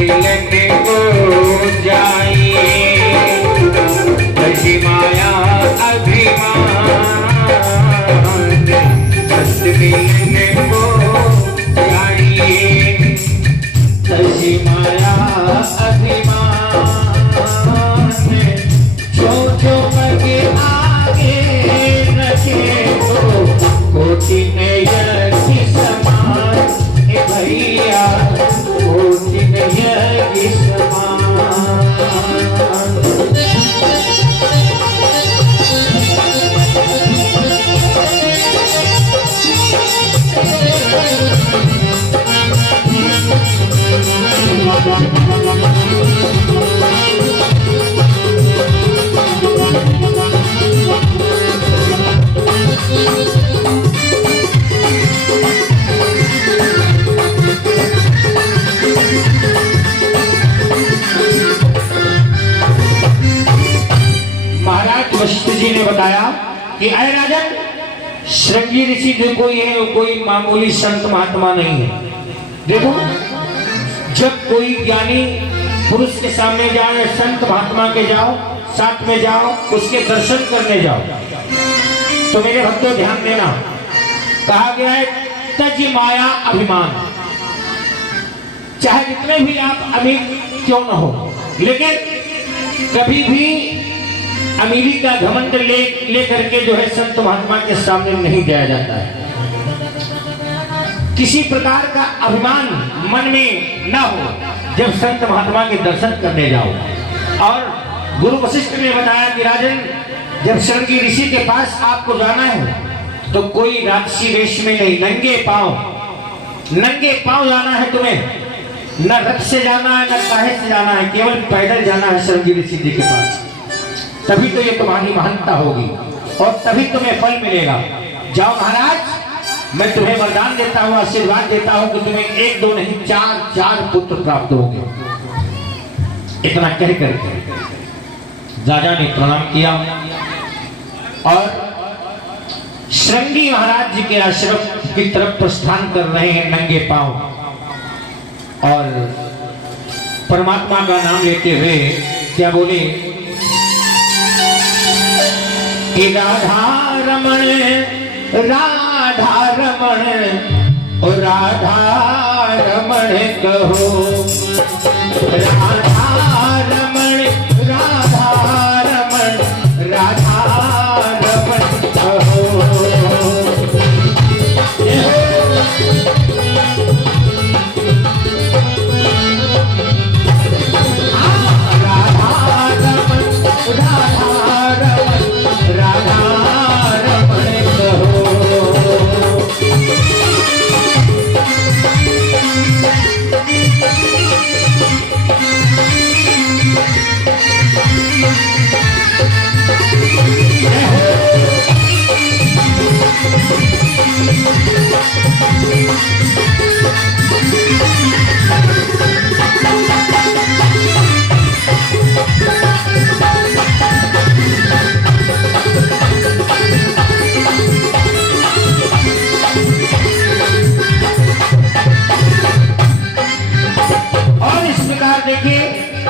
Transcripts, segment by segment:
मिलने को जाइए, तजी माया अभिमान, बस मिलने को जाइए, तजी माया अभिमान, जो जो मगे आगे रखे तो कोटि नयन समान, भैया कोटि नयन समान। वशिष्ठ जी ने बताया कि अय राजन, श्रृंगी ऋषि देखो ये कोई मामूली संत महात्मा नहीं है। देखो, जब कोई ज्ञानी पुरुष के सामने जाओ या संत महात्मा के जाओ, साथ में जाओ, उसके दर्शन करने जाओ, तो मेरे भक्तों ध्यान देना, कहा गया है तज माया अभिमान। चाहे जितने भी आप अमीर क्यों न हो, लेकिन कभी भी अमीरी का घमंड ले करके जो है संत महात्मा के सामने नहीं जाया जाता है। किसी प्रकार का अभिमान मन में न हो जब संत महात्मा के दर्शन करने जाओ। और गुरु वशिष्ठ ने बताया कि राजन, जब श्रृंगी ऋषि के पास आपको जाना है तो कोई राक्षसी वेश में नहीं, नंगे पांव जाना है तुम्हें। न रथ से जाना है, न काहे से जाना है, केवल पैदल जाना है श्रृंगी ऋषि जी के पास। तभी तो ये तुम्हारी महानता होगी और तभी तुम्हें फल मिलेगा। जाओ महाराज, मैं तुम्हें वरदान देता हूँ, आशीर्वाद देता हूँ कि तुम्हें 1 2 नहीं 4 पुत्र प्राप्त होंगे। इतना कह करके राजा ने प्रणाम किया और श्रृंगी महाराज जी के आश्रम की तरफ प्रस्थान कर रहे हैं नंगे पांव, और परमात्मा का नाम लेते हुए क्या बोले कि राधा रमण ओ राधा रमण कहो, राधा रमण राधा रमण राधा रमण कहो।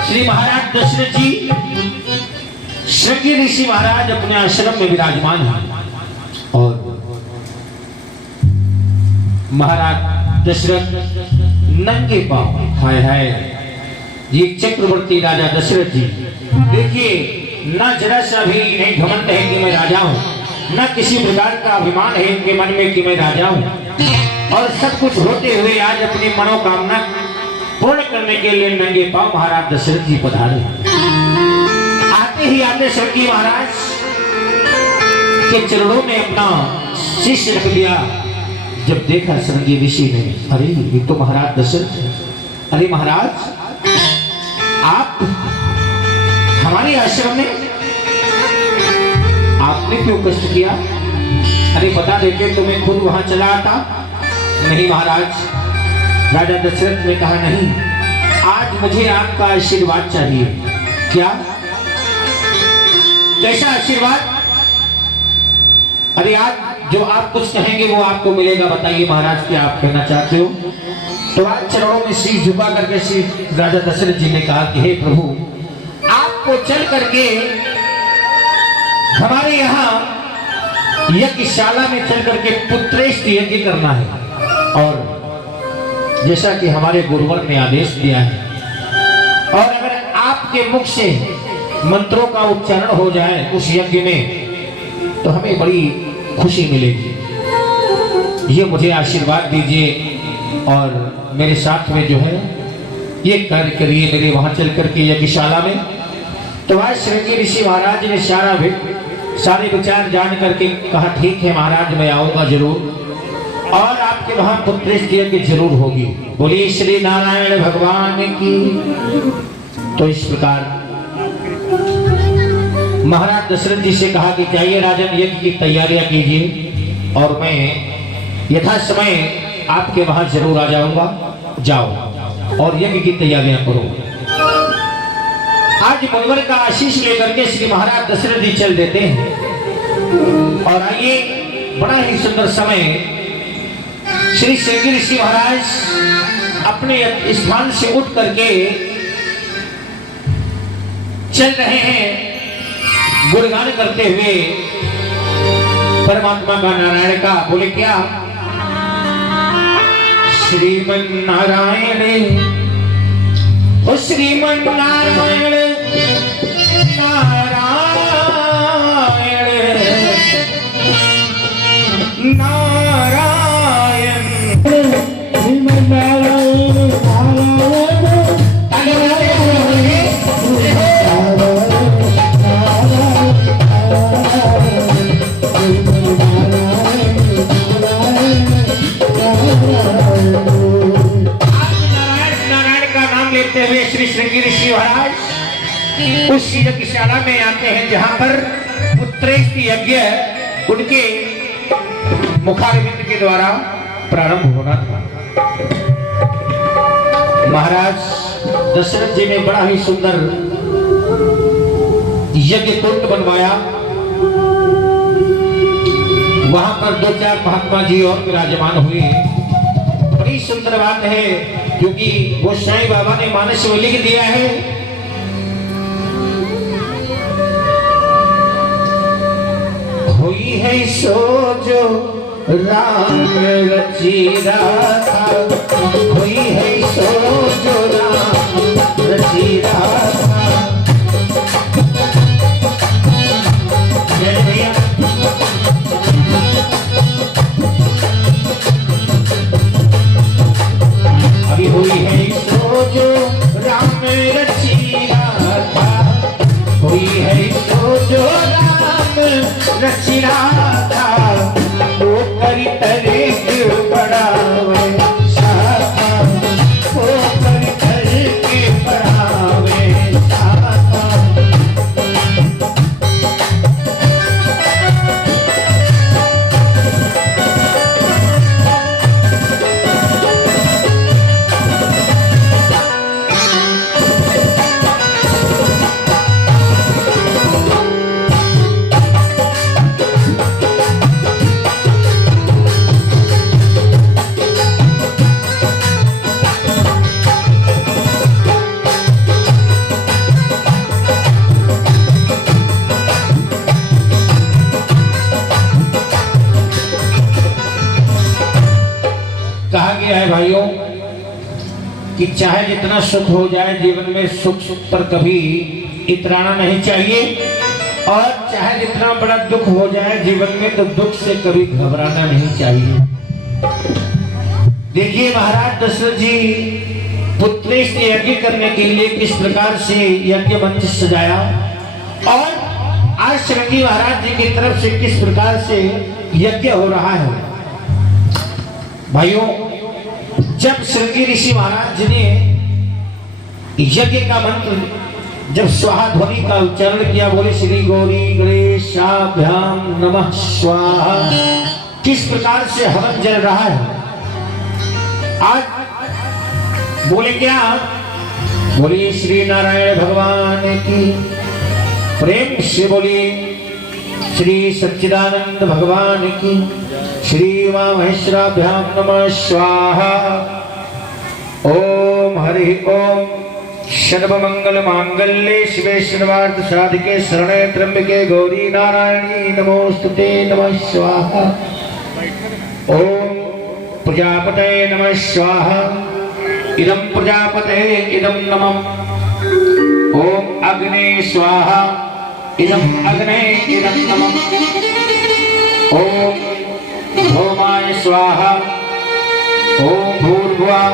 श्री महाराज दशरथ जी, श्रृंगी ऋषि महाराज अपने आश्रम में विराजमान हैं और महाराज दशरथ नंगे पांव, हाय हाय, ये चक्रवर्ती राजा दशरथ जी देखिए, ना जरा सा भी नहीं घमंड है कि मैं राजा हूँ, ना किसी प्रकार का अभिमान है इनके मन में कि मैं राजा हूँ, और सब कुछ होते हुए आज अपनी मनोकामना पूर्ण करने के लिए नंगे पांव महाराज दशरथ जी पधारे। आते ही आते श्रृंगी महाराज के चरणों में अपना शीश रख दिया। जब देखा श्रृंगी ऋषि ने, अरे ये तो महाराज दशरथ है। अरे महाराज, आप हमारे आश्रम में आपने क्यों कष्ट किया? अरे बता देते तो मैं खुद वहां चला आता। नहीं महाराज, राजा दशरथ ने कहा, नहीं, आज मुझे आपका आशीर्वाद चाहिए। क्या? कैसा आशीर्वाद? अरे आज जो आप कुछ कहेंगे वो आपको मिलेगा। बताइए महाराज क्या आप कहना चाहते हो। तो आज चरणों में शीश झुका करके श्री राजा दशरथ जी ने कहा कि हे प्रभु, आपको चल करके हमारे यहाँ यज्ञशाला में चल करके पुत्रेष्ठ यज्ञ करना है। और जैसा कि हमारे गुरुवर ने आदेश दिया है, और अगर आपके मुख से मंत्रों का उच्चारण हो जाए उस यज्ञ में तो हमें बड़ी खुशी मिलेगी। ये मुझे आशीर्वाद दीजिए और मेरे साथ में जो है ये कार्य करिए मेरे वहां चल करके यज्ञशाला में। तो आज श्रृंगी ऋषि महाराज ने सारे विचार जान करके कहा ठीक है महाराज, मैं आऊंगा जरूर और आपके वहां पुत्रेष्ठ यज्ञ जरूर होगी। बोलिए श्री नारायण भगवान की। तो इस प्रकार महाराज दशरथ जी से कहा कि जाइए राजन, यज्ञ की तैयारियां कीजिए और मैं यथा समय आपके वहां जरूर आ जाऊंगा। जाओ और यज्ञ की तैयारियां करो। आज मुनिवर का आशीष लेकर के श्री महाराज दशरथ जी चल देते हैं। और आइए, बड़ा ही सुंदर समय श्री श्रृंगी ऋषि महाराज अपने स्थान से उठ करके चल रहे हैं गुणगान करते हुए परमात्मा का, नारायण का। बोले क्या? श्रीमन नारायण, ओ श्रीमन नारायण नारायण नारायण श्रीमन नारायण श्री श्रृंगी ऋषि महाराज उस यज्ञशाला में आते हैं जहां पर पुत्रेष्ठ यज्ञ उनके मुखारविंद के द्वारा प्रारंभ होना था। महाराज दशरथ जी ने बड़ा ही सुंदर यज्ञ कुंड बनवाया। वहां पर 2-4 महात्मा जी और विराजमान हुए। बड़ी सुंदर बात है क्योंकि वो साईं बाबा ने मानस में लिख दिया है, हुई है सो जो राम रची राधा, हुई है सो जो राम रची राधा। भैया अभी हुई है सो जो राम रची राधा, हुई है सो जो राम रची राधा। वो करी तरे बढ़ावे साथा, वो करी तरे बढ़ावे साथा। कहा गया है भाइयों कि चाहे जितना सुख हो जाए जीवन में, सुख पर कभी इतराना नहीं चाहिए, और चाहे जितना बड़ा दुख हो जाए जीवन में तो दुख से कभी घबराना नहीं चाहिए। देखिए महाराज दशरथ जी पुत्रेष्ठ यज्ञ करने के लिए किस प्रकार से यज्ञ मंच सजाया, और आज श्रृंगी महाराज जी की तरफ से किस प्रकार से यज्ञ हो रहा है। भाइयों, जब श्रृंगी ऋषि महाराज जी ने यज्ञ का मंत्र जब स्वाहा ध्वनि का उच्चारण किया, बोले श्री गौरी गणेशाभ्याम नमः स्वाहा, किस प्रकार से हवन जल रहा है। आज बोले क्या? बोलिए श्री नारायण भगवान की। प्रेम से बोलिए श्री सच्चिदानंद भगवान की श्री उमा महेश्वराभ्याम नमः स्वाहा। ओम हरि ओम। सर्वमंगल मांगल्ये शिवे सर्वार्थ साधिके शरणे त्र्यंबके गौरी नारायणी नमोस्तुते नमः स्वाहा। ओम प्रजापतये नमः स्वाहा। इदं प्रजापतये इदं नमः। ओम अग्ने स्वाहा। इदं अग्ने इदं नमः। ओम भौमाय स्वाहा। ओम भूर्भुवः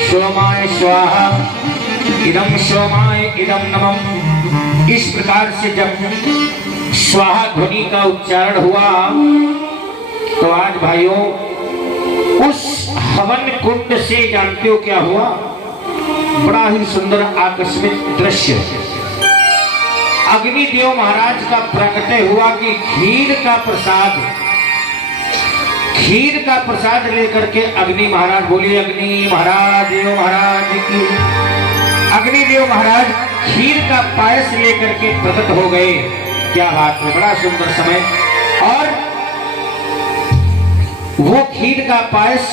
सोमाय स्वाहा। इदं सोमाय इदं नमः। इस प्रकार से जब स्वाहा ध्वनि का उच्चारण हुआ तो आज भाइयों उस हवन कुंड से जानते हो क्या हुआ? बड़ा ही सुंदर आकस्मिक दृश्य। अग्निदेव महाराज का प्रकटय हुआ कि खीर का प्रसाद लेकर के अग्नि महाराज बोले, अग्नि महाराज देव महाराज की। अग्निदेव महाराज खीर का पायस लेकर के प्रकट हो गए। क्या बात है, बड़ा सुंदर समय। और वो खीर का पायस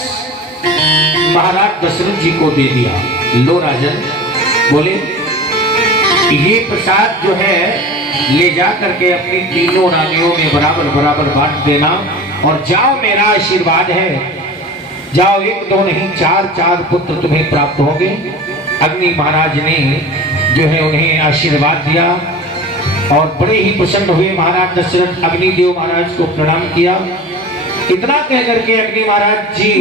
महाराज दशरथ जी को दे दिया। लो राजन, बोले ये प्रसाद जो है ले जा करके अपनी तीनों रानियों में बराबर बराबर बांट देना और जाओ, मेरा आशीर्वाद है। जाओ, एक दो नहीं चार पुत्र तुम्हें प्राप्त होंगे। अग्नि महाराज ने जो है उन्हें आशीर्वाद दिया और बड़े ही प्रसन्न हुए महाराज दशरथ। अग्निदेव महाराज को प्रणाम किया। इतना कह करके अग्नि महाराज जी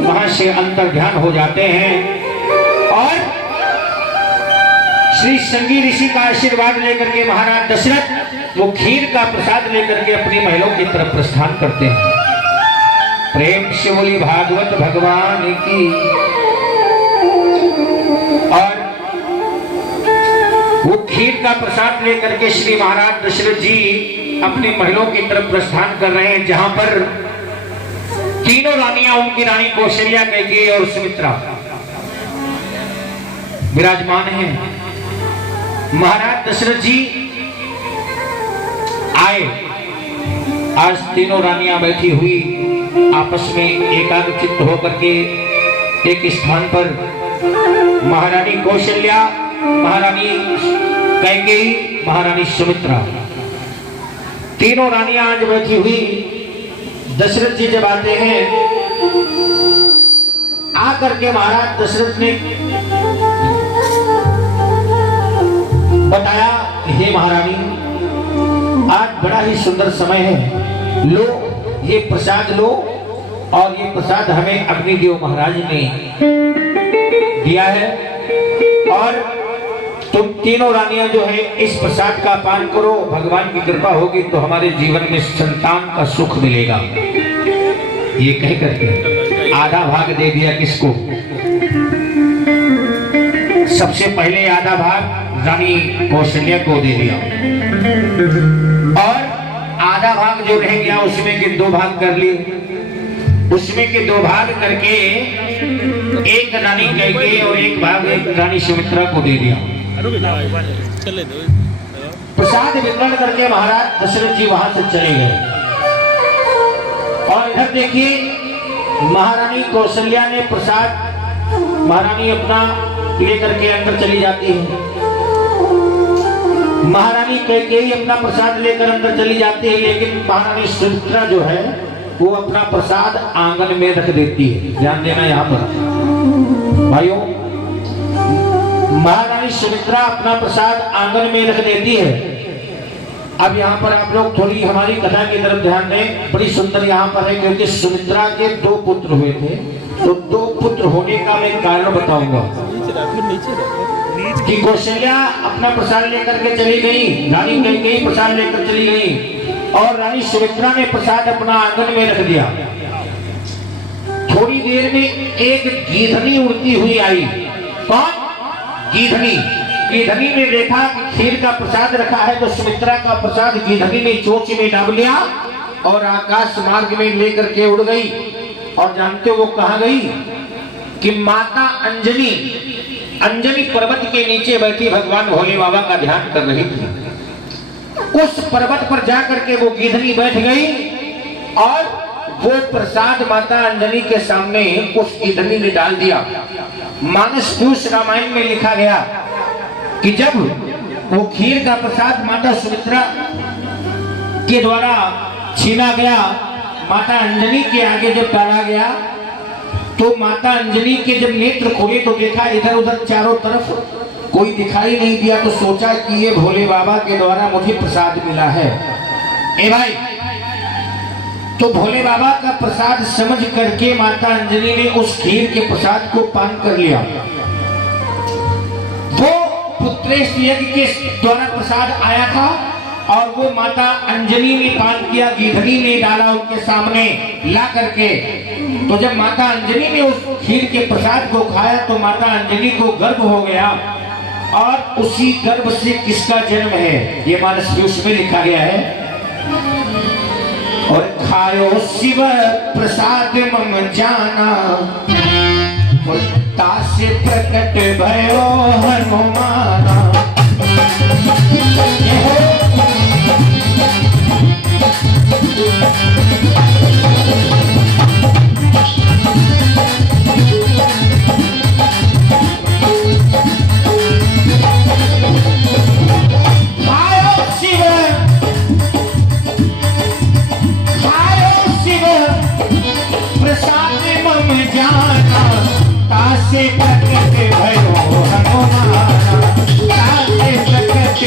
वहां से अंतर ध्यान हो जाते हैं और श्री संगी ऋषि का आशीर्वाद लेकर के महाराज दशरथ वो खीर का प्रसाद लेकर के अपनी महलों की तरफ प्रस्थान करते हैं। प्रेम से बोली भागवत भगवान की। और वो खीर का प्रसाद लेकर के श्री महाराज दशरथ जी अपनी महलों की तरफ प्रस्थान कर रहे हैं, जहां पर तीनों रानियां, उनकी रानी कौशल्या, कैकेयी और सुमित्रा विराजमान हैं। महाराज दशरथ जी आए। आज तीनों रानियां बैठी हुई आपस में एकाग्रचित्त होकर के एक स्थान पर महारानी कौशल्या, महारानी कैकेयी, महारानी सुमित्रा, तीनों रानियां आज बैठी हुई। दशरथ जी जब आते हैं, आकर के महाराज दशरथ ने बताया, हे महारानी, आज बड़ा ही सुंदर समय है। लो ये प्रसाद लो, और ये प्रसाद हमें अग्निदेव महाराज ने दिया है और तुम तीनों रानियां जो है इस प्रसाद का पान करो। भगवान की कृपा होगी तो हमारे जीवन में संतान का सुख मिलेगा। ये कह करके आधा भाग दे दिया किसको? सबसे पहले आधा भाग रानी कौशल्या को दे दिया और आधा भाग जो रह गया उसमें के 2 भाग कर लिए। उसमें के 2 भाग करके एक रानी कैकेयी और एक भाग एक रानी सुमित्रा को दे दिया। प्रसाद वितरण करके महाराज दशरथ जी वहां से चले गए। और इधर देखिए महारानी कौशल्या ने प्रसाद, महारानी अपना लेकर के अंदर चली जाती है। महारानी कैकेयी अपना प्रसाद लेकर अंदर चली जाती है, लेकिन महारानी सुमित्रा जो है वो अपना प्रसाद आंगन में रख देती है। ध्यान देना यहाँ पर भाइयों, महारानी सुमित्रा अपना प्रसाद आंगन में रख देती है। अब यहाँ पर आप लोग थोड़ी हमारी कथा की तरफ ध्यान दें। बड़ी सुंदर यहाँ पर है, क्योंकि सुमित्रा के 2 पुत्र हुए थे, तो 2 पुत्र होने का मैं कारण बताऊंगा कि कौशल्या अपना प्रसाद लेकर के चली गई, रानी कैकेयी प्रसाद लेकर चली गई और रानी सुमित्रा ने प्रसाद अपना आंगन में रख दिया। थोड़ी देर में एक गीधनी उड़ती हुई आई। कौन? गीधनी। गीधनी ने देखा कि खीर का प्रसाद रखा है, तो सुमित्रा का प्रसाद गीधनी ने चोंच में डाल लिया और आकाश मार्ग में लेकर के उड़ गई। और जानते हो वो कहां गई? कि माता अंजनी पर्वत के नीचे बैठी भगवान भोले बाबा का ध्यान कर रही थी। उस पर्वत पर जाकर के वो गिधनी बैठ गई और वो प्रसाद माता अंजनी के सामने उस गिधनी ने डाल दिया। मानस पुरुष रामायण में लिखा गया कि जब वो खीर का प्रसाद माता सुमित्रा के द्वारा छीना गया, माता अंजनी के आगे जब डाला गया तो माता अंजनी के जब नेत्र खोले तो देखा इधर उधर चारों तरफ कोई दिखाई नहीं दिया, तो सोचा कि ये भोले बाबा के द्वारा मुझे प्रसाद मिला है। ए भाई, तो भोले बाबा का प्रसाद समझ करके माता अंजनी ने उस खीर के प्रसाद को पान कर लिया। वो पुत्रेष्ट यज्ञ के द्वारा प्रसाद आया था और वो माता अंजनी ने पान किया, गिधनी ने डाला उनके सामने ला करके। तो जब माता अंजनी ने उस खीर के प्रसाद को खाया तो माता अंजनी को गर्व हो गया और उसी गर्भ से किसका जन्म है ये मानस पुरुष में लिखा गया है। और खायो शिव प्रसाद मम जाना, तासे प्रकट भयो हनुमाना। तासे प्रकट भयो हनुमाना, तासे प्रकट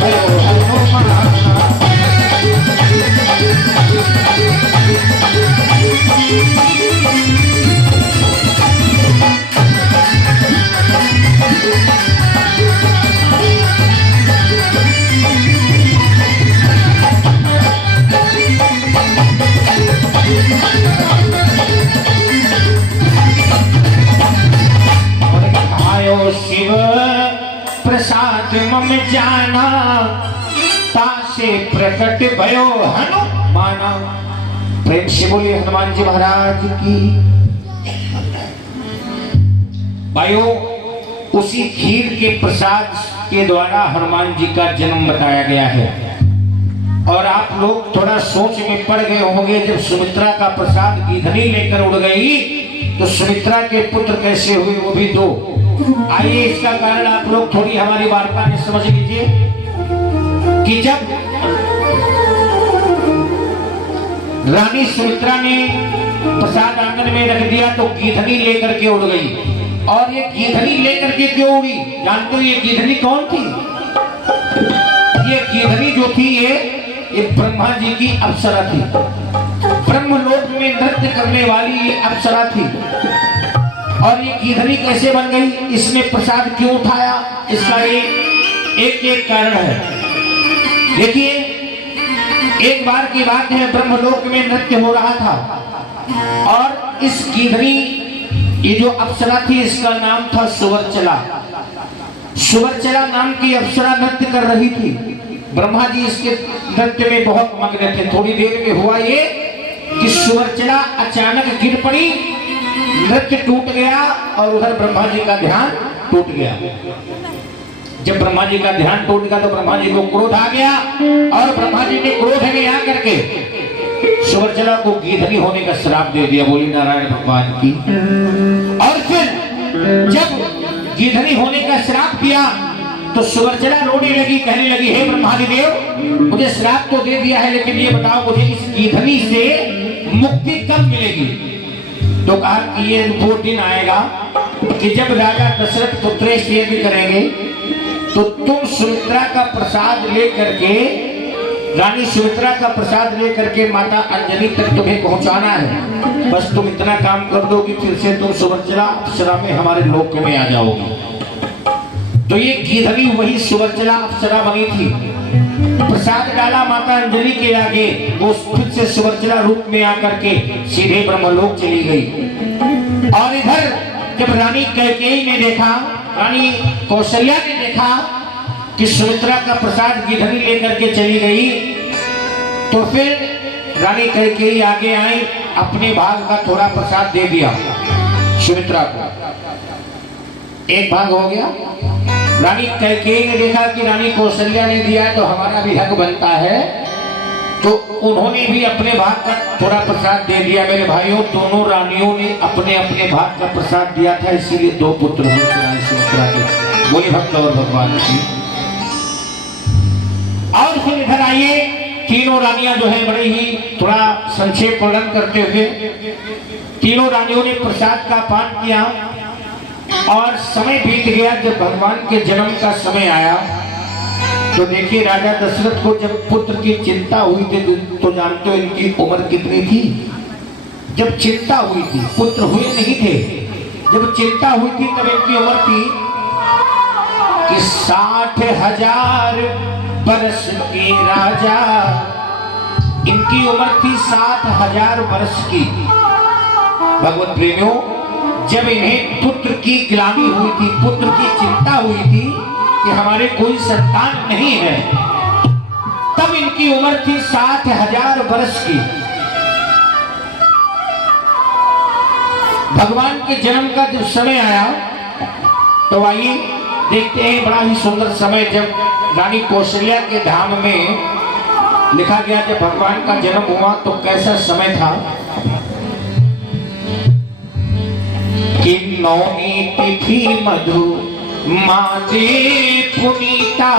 भयो हनुमाना। शिव प्रसाद मम जाना, तासे प्रकट भयो हनुमाना। प्रेम से बोलिए हनुमान जी महाराज की। भाइयों, उसी खीर के प्रसाद के द्वारा हनुमान जी का जन्म बताया गया है। और आप लोग थोड़ा सोच में पड़ गए होंगे, जब सुमित्रा का प्रसाद गिधनी लेकर उड़ गई तो सुमित्रा के पुत्र कैसे हुए, वो भी दो। आइए इसका कारण आप लोग थोड़ी हमारी वार्ता में समझ लीजिए कि जब रानी सुमित्रा ने प्रसाद आंगन में रख दिया तो गिधनी लेकर के उड़ गई। और ये गिधनी लेकर के क्यों उड़ी, जानते हो ये गिधनी कौन थी? ये गिधनी जो थी ये ब्रह्मा जी की अप्सरा थी। ब्रह्मलोक में नृत्य करने वाली ये अप्सरा थी। और ये गिधनी कैसे बन गई, इसने प्रसाद क्यों उठाया, इसका ये एक एक कारण है। देखिए, एक बार की बात है, ब्रह्मलोक में नृत्य हो रहा था और इस गिधनी ये जो अप्सरा थी इसका नाम था सुवर्चला। सुवर्चला नाम की अप्सरा नृत्य कर रही थी। ब्रह्मा जी इसके नृत्य में बहुत मग्न थे। थोड़ी देर में हुआ ये कि सुवर्चला अचानक गिर पड़ी, नृत्य टूट गया और उधर ब्रह्मा जी का ध्यान टूट गया। जब ब्रह्मा जी का ध्यान टूट गया तो ब्रह्मा जी को क्रोध आ गया और ब्रह्मा जी ने क्रोध में आकर के सुवर्चला को गिधनी होने का श्राप दे दिया। बोली नारायण भगवान की। और फिर जब गिधनी होने का श्राप दिया तो सुवर्चला रोने लगी, कहने लगी, हे ब्रह्मादि देव, मुझे श्राप तो दे दिया है, लेकिन ये बताओ मुझे इस गिधनी से मुक्ति कब मिलेगी? तो कहा कि ये वो दिन आएगा कि जब राजा दशरथ पुत्रेष्ट यज्ञ करेंगे तो तुम सुमित्रा का प्रसाद लेकर के, रानी सुमित्रा का प्रसाद लेकर के माता अंजनी तक तुम्हें पहुंचाना है। बस तुम इतना काम कर दो कि फिर से तुम सुवर्चला अप्सरा में हमारे लोक में आ जाओगी। तो ये गिधनी वही सुवर्चला अप्सरा बनी थी। प्रसाद डाला माता अंजलि के आगे, वो फिर से सुवर्चला रूप में आकर के सीधे ब्रह्मलोक चली गई। और इधर जब रानी कैकेयी ने देखा, रानी कौशल्या ने देखा कि सुमित्रा का प्रसाद गिधनी लेकर के चली गई, तो फिर रानी कैकेयी आगे आई, अपने भाग का थोड़ा प्रसाद दे दिया सुमित्रा को। एक भाग हो गया, रानी कैकेयी ने देखा कि रानी कौशल्या ने दिया तो हमारा भी हक बनता है, तो उन्होंने भी अपने भाग का थोड़ा प्रसाद दे दिया। मेरे भाइयों, दोनों रानियों ने अपने अपने भाग का प्रसाद दिया था, इसीलिए 2 पुत्र हुए रानी सुमित्रा के। बोले भक्त और भगवान की। और फिर इधर आइए, तीनों रानियां जो है बड़े ही थोड़ा संक्षेप वर्णन करते हुए तीनों रानियों ने प्रसाद का पान किया और समय बीत गया। जब भगवान के जन्म का समय आया तो देखिए, राजा दशरथ को जब पुत्र की चिंता हुई थी, तो जानते हो इनकी उम्र कितनी थी? जब चिंता हुई थी, पुत्र हुए नहीं थे, जब चिंता हुई थी तब इनकी उम्र थी कि 60,000 बरस के राजा। इनकी उम्र थी 60,000 वर्ष की। भगवत प्रेमियों, जब इन्हें पुत्र की ग्लानि हुई थी, पुत्र की चिंता हुई थी कि हमारे कोई संतान नहीं है, तब इनकी उम्र थी 60,000 वर्ष की। भगवान के जन्म का जब समय आया तो आइए देखते हैं, बड़ा ही सुंदर समय जब रानी कौशल्या के धाम में लिखा गया, जब भगवान का जन्म हुआ तो कैसा समय था कि नौमी तिथि मधु माते पुनीता।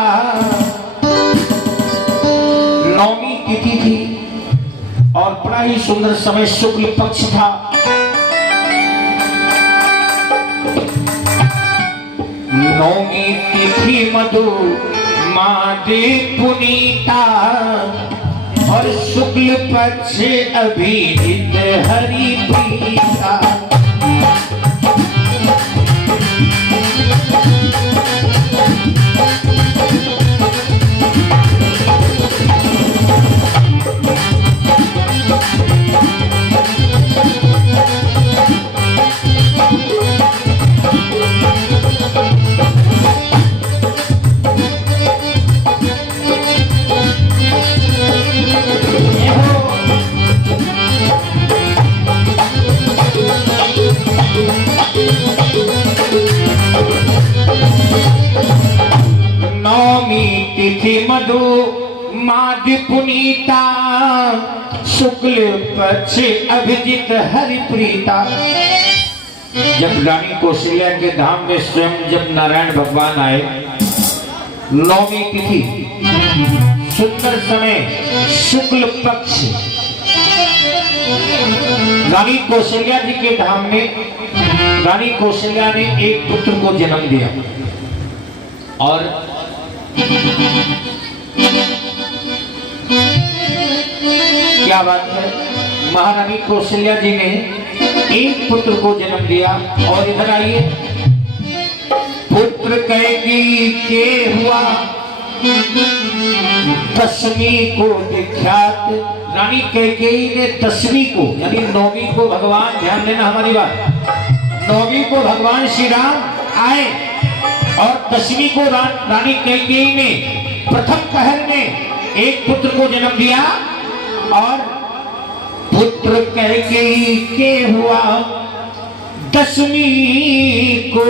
नौमी तिथि थी और बड़ा ही सुंदर समय, शुक्ल पक्ष था। नौमी तिथि मधु माते पुनीता और शुक्ल पक्ष अभिजित हरि प्रीता। तिथि मधु माध्य पुनीता शुक्ल पक्ष अभिजित हरि प्रीता। जब रानी कौशल्या के धाम में स्वयं जब नारायण भगवान आए, नौमी तिथि, सुंदर समय, शुक्ल पक्ष, रानी कौशल्या जी के धाम में रानी कौशल्या ने एक पुत्र को जन्म दिया। और क्या बात है, महारानी कौशल्या जी ने एक पुत्र को जन्म दिया। और इधर आइए, पुत्र कैकेयी के हुआ 10वीं को विख्यात। रानी कैकेयी ने 10वीं को यानी 9वीं को, भगवान ध्यान देना हमारी बात, 9वीं को भगवान श्री राम आए और 10वीं को रानी कैकेयी ने प्रथम पहर में एक पुत्र को जन्म दिया। और पुत्र कैकेयी के हुआ 10वीं को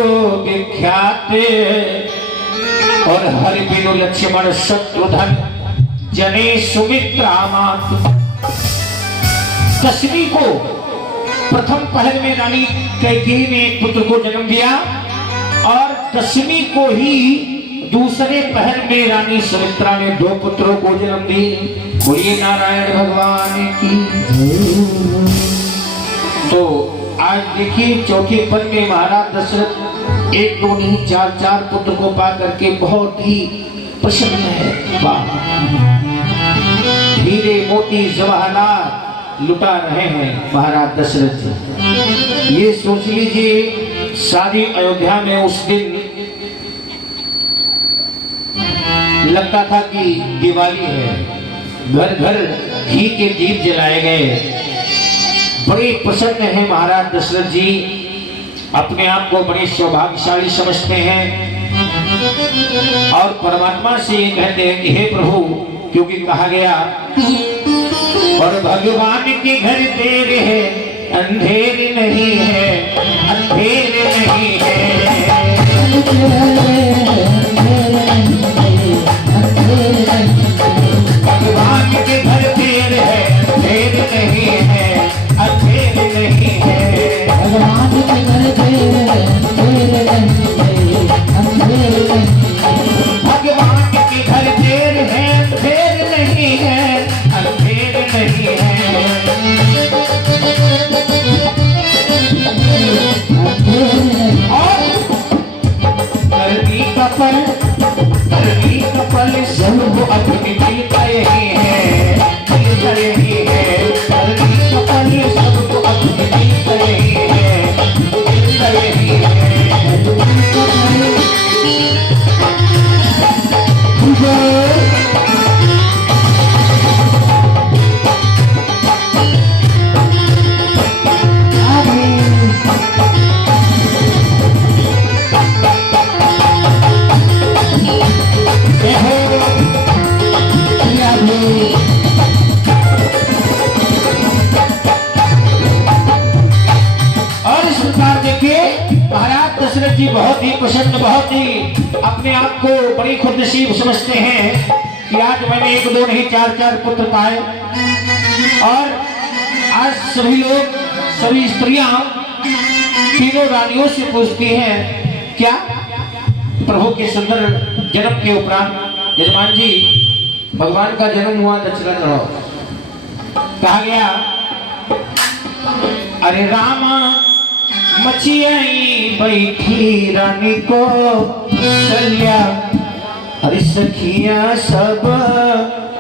विख्यात और हरि बिनु लक्ष्मण शत्रुघ्न जने सुमित्रा मातु। 10वीं को प्रथम पहर में रानी कैकेयी ने एक पुत्र को जन्म दिया और 10वीं को ही दूसरे पहर में रानी सुमित्रा ने 2 पुत्रों को जन्म दिए। बोलिए नारायण भगवान की। तो आज देखिए, चौथे पद में महाराज दशरथ 1 2 नहीं 4 पुत्र को पा करके बहुत ही प्रसन्न है। हीरे मोती जवाहरात लुटा रहे हैं महाराज दशरथ जी। ये सोच लीजिए, सारी अयोध्या में उस दिन लगता था कि दिवाली है, घर घर घी के दीप जलाए गए। बड़े प्रसन्न हैं महाराज दशरथ जी, अपने आप को बड़े सौभाग्यशाली समझते हैं और परमात्मा से ये कहते हैं कि हे प्रभु, क्योंकि कहा गया और भगवान के घर देर है अंधेर नहीं है, अंधेर नहीं है। कपल सबको अपनी दिल का यही है, दिल का यही है। करनी कपल सबको अपनी दिल का यही है, दिल का यही है। महाराज दशरथ जी बहुत ही प्रसन्न, बहुत ही अपने आप को बड़ी खुशनसीब समझते हैं कि आज मैंने एक दो नहीं चार चार पुत्र पाए। और आज सभी लोग, सभी स्त्रियां तीनों रानियों से पूछती हैं क्या प्रभु के सुंदर जन्म के उपरांत यजमान जी भगवान का जन्म हुआ दशरथ रहो। कहा गया अरे रामा मचियाई बैठी रानी को कल्या, अरे सखिया सब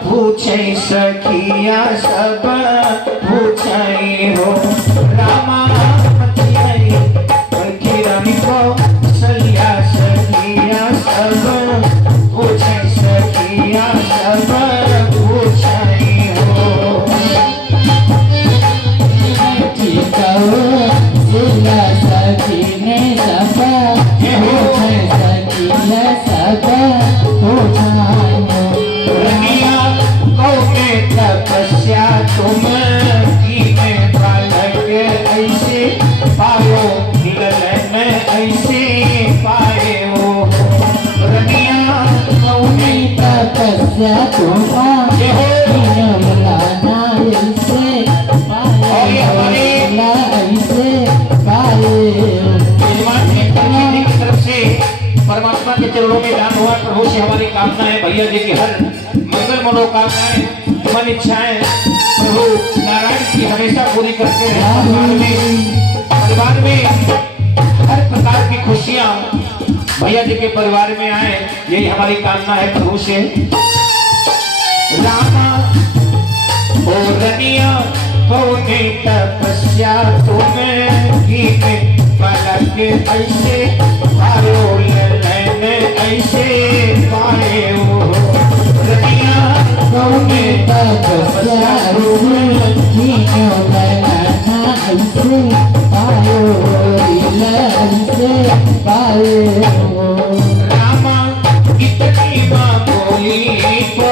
पूछे, सखिया सब पूछे हो। रामा मचियाई बैठी रानी को कल्या, सखिया सब पूछे, सखिया सब पूछे हो। सखीने सब रनिया कौने तपस्या तुम कीने बालक ऐसे पायो, ललन ऐसे पाए हो। रनिया कौने तपस्या तुम कीने बुलाना ऐसे पायो, ऐसे पाए। परमात्मा के चरणों में दान हुआ। प्रभु से हमारी कामना है भैया जी की हर मंगल मनोकामनाएं, मन इच्छाएं प्रभु नारायण की हमेशा पूरी करते रहे। परिवार में हर प्रकार की खुशियां भैया जी के परिवार में आए, यही हमारी कामना है प्रभु से। रामा ओ रनिया कौने तपस्या तुम्हें कीने बालक ऐसे पायो, ललन ऐसे पाए हो। रनिया कौने तपस्या तुम्हें कीने बालक ऐसे पायो, ललन ऐसे पाए हो। रामा इतनी माँ बोली को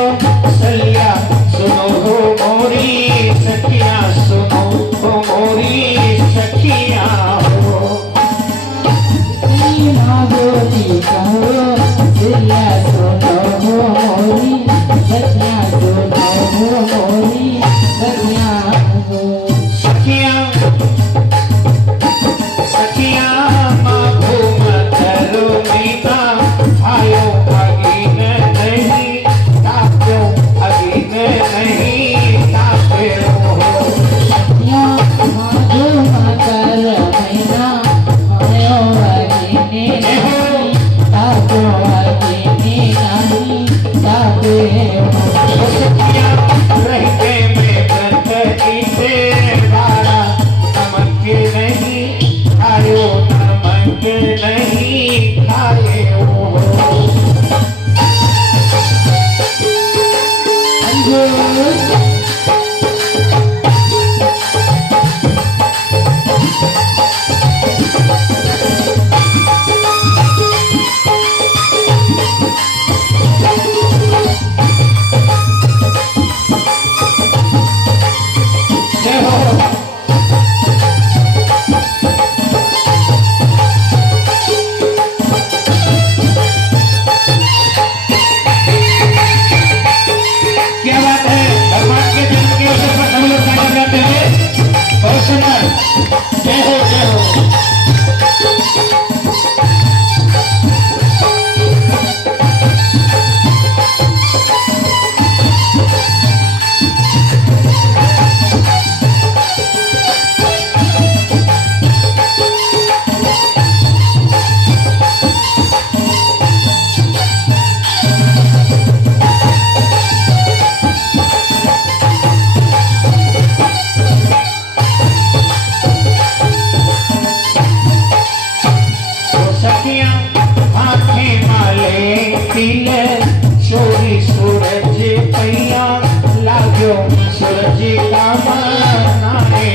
सलिया सुनो हो मोरी सखिया, सुनो हो मोरी सखिया हो। बोली कहो सलिया सुनो हो मोरी सखिया, सुनो हो मोरी सखिया। पीले चोरी सूरज पैया लागो सूरज का मनाए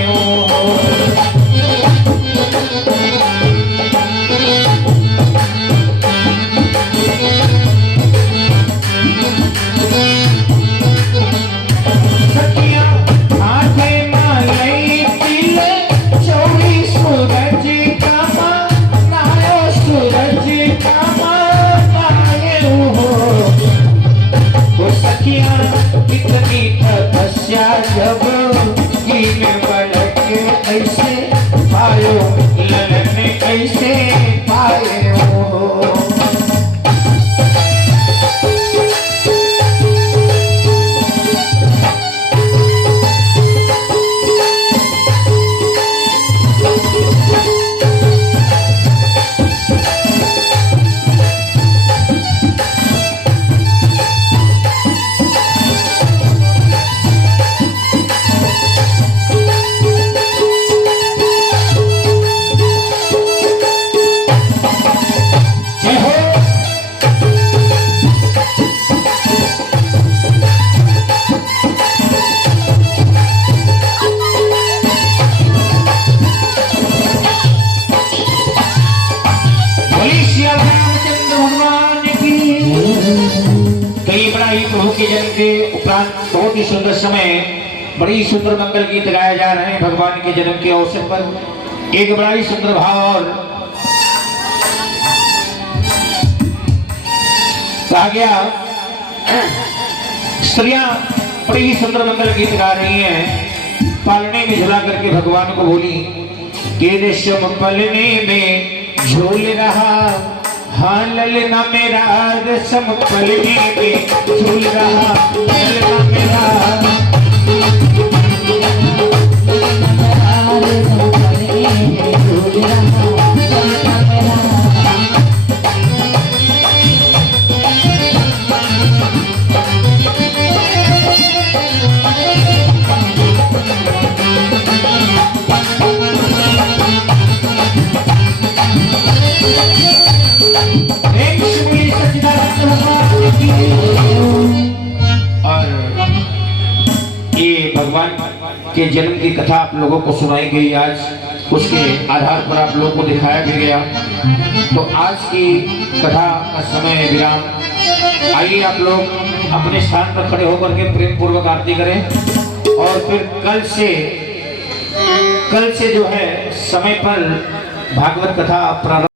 कितनी तपस्या जब की में बलक ऐसे पायो ललन ऐसे पाए हो प्रभु के जन्म के उपरांत बहुत ही सुंदर समय बड़ी सुंदर मंगल गीत गाए जा रहे हैं भगवान के जन्म के अवसर पर। एक बड़ा ही सुंदर भाव और कहा गया स्त्रियां बड़ी ही सुंदर मंगल गीत गा रही हैं। पालने में झूला करके भगवान को बोली के रेशम पलने में झूल रहा हाँ ललना मेरा रेशम पलने में झूल रहा ललना मेरा भगवान के जन्म की कथा आप लोगों को सुनाई गई आज, उसके आधार पर आप लोगों को दिखाया भी गया। तो आज की कथा का समय विराम। आइए आप लोग अपने स्थान पर खड़े होकर के प्रेम पूर्वक आरती करें और फिर कल से जो है समय पर भागवत कथा प्रारंभ